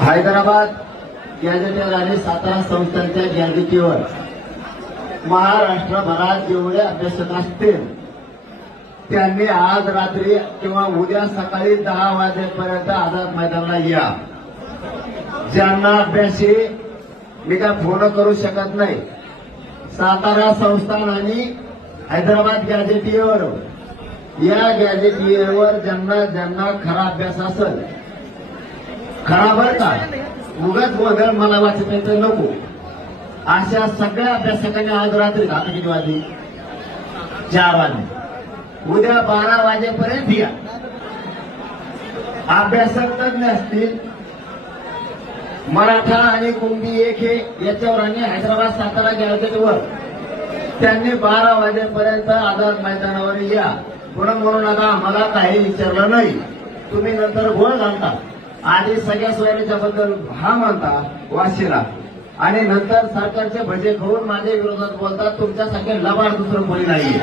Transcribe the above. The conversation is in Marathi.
हैदराबाद गॅजेटेर आणि सातारा संस्थांच्या गॅजेटीवर महाराष्ट्रभरात जेवढे अभ्यासक असतील त्यांनी आज रात्री किंवा उद्या सकाळी दहा वाजेपर्यंत आझाद मैदानाला या. ज्यांना अभ्यासी मी काय फोन करू शकत नाही. सातारा संस्थान आणि हैदराबाद गॅजेटीवर या गॅजेटीवर ज्यांना ज्यांना खरा अभ्यास असेल खरा बर का? उगाच वगैरे मला वाचत नको. अशा सगळ्या अभ्यासकांनी आज रात्री आता किती वाजली? चार वाजले उद्या बारा वाजेपर्यंत या. अभ्यासक तज्ञ असतील. मराठा आणि कुंभी एक हे याच्यावर आणि हैदराबाद सातारा गॅलरीवर त्यांनी बारा वाजेपर्यंत आझाद मैदानावर या. म्हणून म्हणून आता आम्हाला काही विचारलं नाही. तुम्ही नंतर गोळ घालता. आणि सगळ्या सोयरीच्या बद्दल हा म्हणता वाशिरा आणि नंतर सरकारचे भजे खाऊन माझ्या विरोधात बोलतात तुमच्यासारखे लबाड दुसरं कोणी नाहीये.